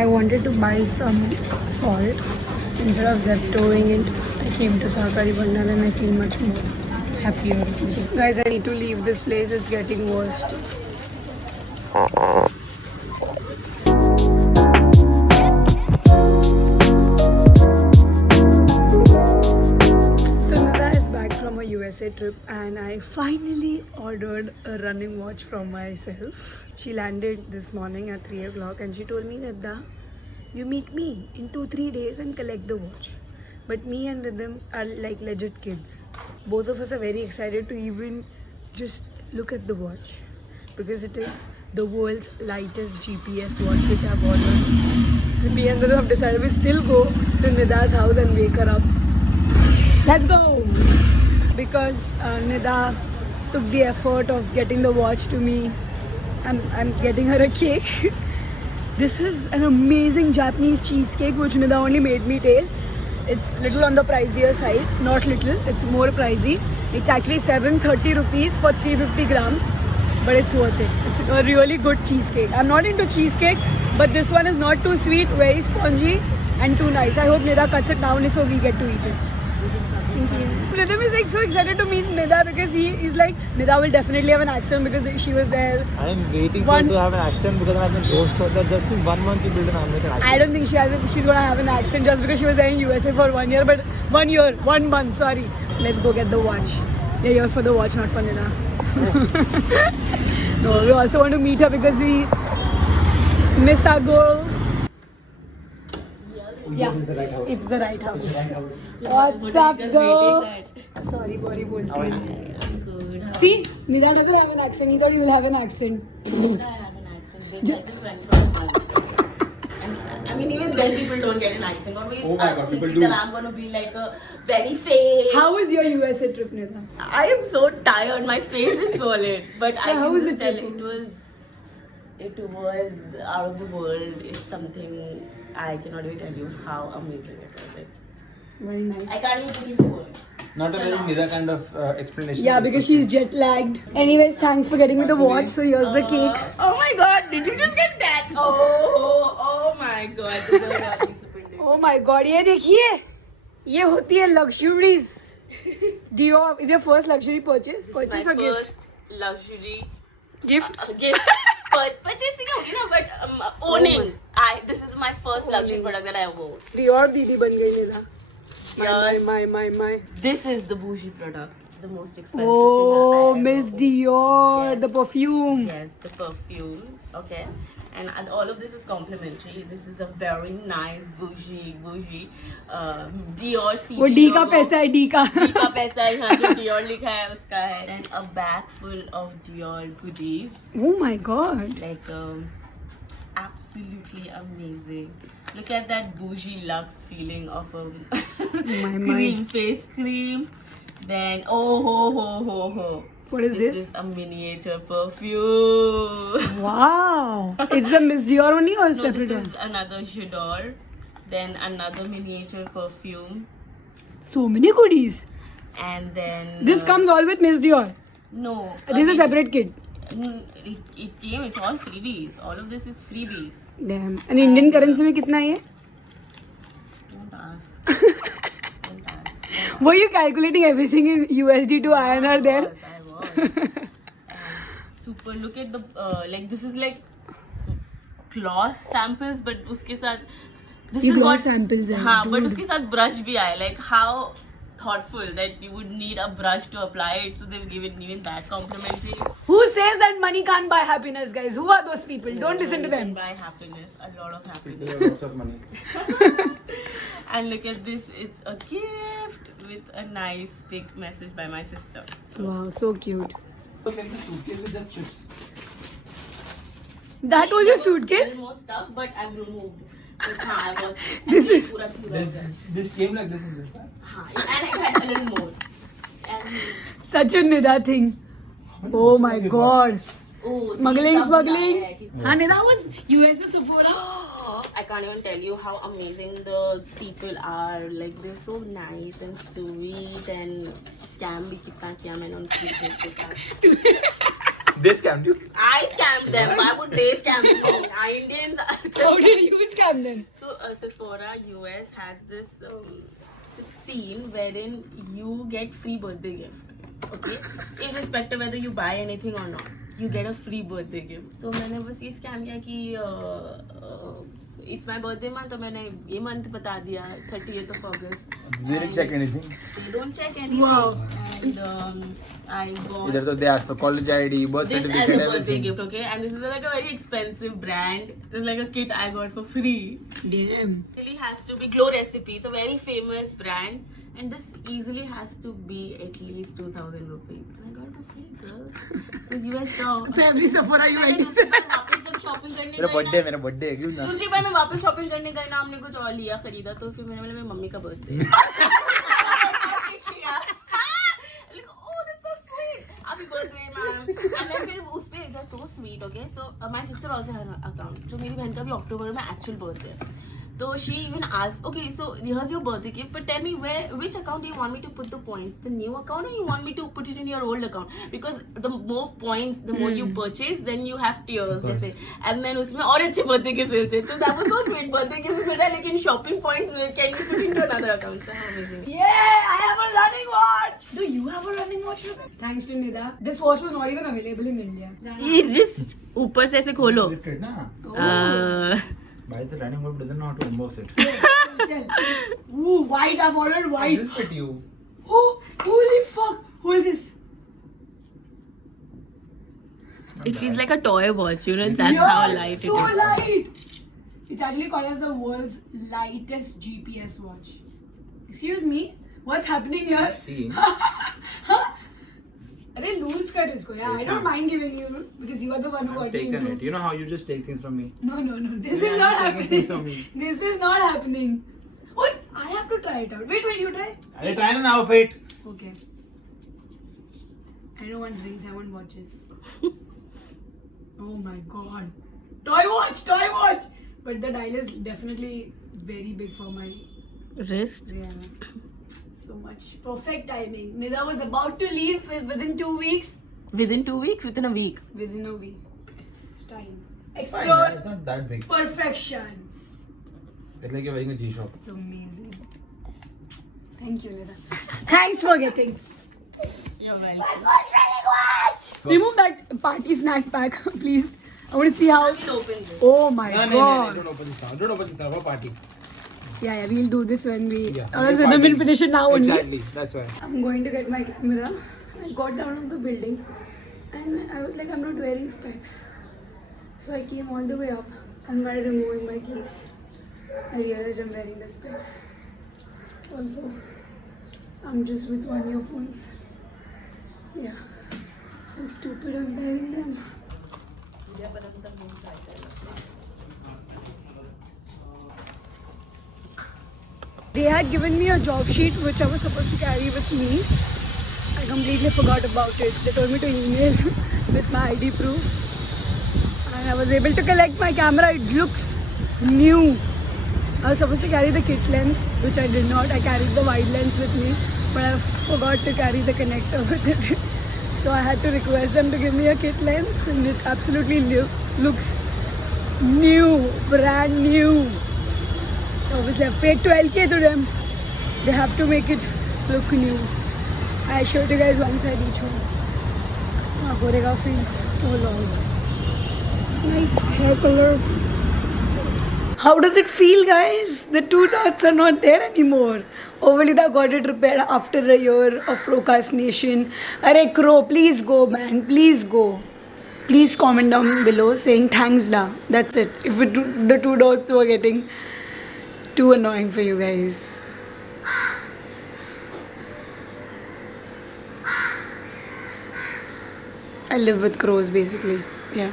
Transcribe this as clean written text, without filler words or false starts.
I wanted to buy some salt. Instead of Zeptoing it, I came to Sahakari Bhandar and I feel much more happier. Guys, I need to leave this place. It's getting worse. USA trip and I finally ordered a running watch from myself. She landed this morning at 3 o'clock and she told me that you meet me in 2-3 days and collect the watch. But me and Rhythm are like legit kids. Both of us are very excited to even just look at the watch because it is the world's lightest GPS watch which I've ordered. Me and Rhythm have decided we still go to Nida's house and wake her up. Let's go! Because Nida took the effort of getting the watch to me. I'm getting her a cake. This is an amazing Japanese cheesecake which Nida only made me taste. It's little on the pricier side, not little, it's more pricey. It's actually 730 rupees for 350 grams, but it's worth it. It's a really good cheesecake. I'm not into cheesecake, but this one is not too sweet, very spongy and too nice. I hope Nida cuts it down so we get to eat it. Thank you. Rhythm is like so excited to meet Nida because he is like, Nida will definitely have an accent because she was there. I am waiting for her to have an accent because I have been ghost her that just in 1 month you build an American accent. I don't think she's gonna have an accent just because she was there in USA for 1 year, but 1 month, sorry. Let's go get the watch. They're here for the watch, not for Nida. No, we also want to meet her because we miss our girl. Yeah, it's the right house. What's up, girl? Sorry, body bolte. I'm good. See, Nida doesn't have an accent. He thought you will have an accent. I have an accent, bitch. I just went for a month. I mean, even then people don't get an accent. Or we, oh my God, people do. That I'm gonna be like a very fake. How was your USA trip, Nida? I am so tired. My face is swollen. But I how can was just it? tell it was out of the world. It's something I cannot even tell you how amazing it was. Like, very nice. I can't even put into words. Not a very Nida kind of explanation. Yeah, because she's jet lagged. Anyways, thanks for getting me the watch. So here's the cake. Oh my God! Did you just get that? Oh my God! The girl got me super lit. Oh my God! ये देखिए, ये होती है luxuries. Dior is your first luxury purchase? Purchase My or gift? first luxury Gift. gift. Purchasing होगी ना, but owning. This is my first luxury product that I own. Dior दीदी बन गई Nida. Yes. My. This is the bougie product, the most expensive. Oh, thing I Miss ever owned. Dior, Yes. the perfume. Yes, the perfume. Okay. And all of this is complimentary. This is a very nice bougie Dior CD वो D का logo. पैसा है D का. D का पैसा है, यहाँ जो Dior लिखा है उसका है. And a bag full of Dior goodies. Oh my God. Like absolutely amazing. Look at that bougie luxe feeling of a cream face cream. Then ho. What is This this? is a miniature perfume. Wow. It's the Miss Dior only or No, separate this one? is another J'adore. Then another miniature perfume. So many goodies. And then This comes all with Miss Dior. No. This is a separate kit. It came. It's all freebies. All of this is freebies. Damn. And Indian currency में कितना है? Don't ask. Don't ask. Were you calculating everything in USD to INR there? I was. And super. Look at the like. This is like gloss samples, but उसके साथ. This ये is gloss what. samples हैं, हाँ, but dude. उसके साथ brush भी आया. Like how thoughtful that you would need a brush to apply it, so they've given even that complimentary. Who says that money can't buy happiness, guys? Who are those people? Don't listen to You them. can buy happiness, a lot of People happiness. have lots of money. And look at this, it's a gift with a nice big message by my sister. Wow, so cute. But then the suitcase with the chips. That was your There's suitcase? more stuff, but I've removed. This came like this in this bag. And I had a little more. And Such a Nida thing. Oh my God. oh, Smuggling. these are black. And Nida was USA Sephora. I can't even tell you how amazing the people are. Like they're so nice and sweet and scam भी कितना किया मैंने उनकी के साथ. They scammed you? I scammed them. Why would they scam me? Indians are. How did you scam them? So Sephora US has this scene wherein you get free birthday gift. Okay, irrespective whether you buy anything or not, you get a free birthday gift. So मैंने बस ये scam किया कि it's my birthday month, तो मैंने ये month बता दिया 30th of August. You didn't check anything? They don't check anything. Wow. And I bought Either so they asked for college ID, birth this as certificate, a birthday everything. gift, okay? And this is like a very expensive brand. It's like a kit I got for free. Damn. It really has to be Glow Recipe. It's a very famous brand, and this easily has to be at least 2,000 rupees. And I got it for free, girls. So US जाओ. So every Sephora you मैंने went दूसरी बार वापस जब shopping करने गई मेरा birthday है क्यों ना? दूसरी बार मैं वापस शॉपिंग करने गई ना, हमने कुछ और लिया खरीदा, तो फिर मैंने बोला मेरी मम्मी का birthday happy birthday ma'am. And then फिर उस पे they're so sweet, okay? So my sister also had an account. जो मेरी बहन का भी अक्टूबर में actual birthday है. So she even asked, okay, so here's your birthday gift, but tell me which account do you want me to put the points? The new account, or you want me to put it in your old account? Because the more points, the more you purchase, then you have tiers, जैसे. And then उसमें और अच्छे birthday gifts मिलते हैं. So that was so sweet. Birthday gifts मिला, लेकिन shopping points can you put into another account? So amazing. Yeah, I have a running watch. Do you have a running watch? Thanks to Nida. This watch was not even available in India. It's just ऊपर से ऐसे खोलो. Lifted ना? By the running web doesn't know how to unbox it. Chal. Ooh, white. I've ordered white. I will fit you. Oh, holy fuck. Hold this. It feels like a toy watch, you know. That's Yeah, how light it is. so light. It's actually called as the world's lightest GPS watch. Excuse me, what's happening here? See. अरे lose कर इसको यार. I don't mind giving you because you are the one who got I've me taken into. it. You know how you just take things from me? No. This Yeah, is not I'm taking things from happening. me. This is not happening. Wait, I have to try it out. Wait, you try. I'll try an outfit. Okay. I don't want rings. I want watches. Oh my god. Toy watch. But the dial is definitely very big for my Wrist. yeah. So much perfect timing. Nida was about to leave within 2 weeks. Within 2 weeks? Within a week? Within a week. It's time. Fine, Explore yeah, it's not that big. perfection. It's like you're wearing a G-Shock. It's amazing. Thank you, Nida. Thanks for getting. You're welcome. Remove that party snack pack, please. I want to see how. We'll open this. Oh my god. Don't open this now. Don't open this now. What party? Yeah, we'll do this when we. Yeah. So then we'll finish it now only. Exactly. That's why. I'm going to get my camera. I got down on the building and I was like, I'm not wearing specs. So I came all the way up and while removing my keys, I realized I'm wearing the specs. Also, I'm just with one earphones. Yeah. How stupid I'm wearing them. They had given me a job sheet which I was supposed to carry with me. I completely forgot about it. They told me to email with my ID proof. And I was able to collect my camera. It looks new. I was supposed to carry the kit lens, which I did not. I carried the wide lens with me, but I forgot to carry the connector with it. So I had to request them to give me a kit lens, and it absolutely looks new, brand new. Obviously, I've paid 12K to them. They have to make it look new. I showed you guys one side each one. Goregaon feels so long. Nice hair color. How does it feel, guys? The 2 dots are not there anymore. Overlydaa got it repaired after a year of procrastination. Arey Crow, please go, man. Please go. Please comment down below saying thanks, la. That's it. If the 2 dots were getting too annoying for you guys. I live with crows basically. Yeah.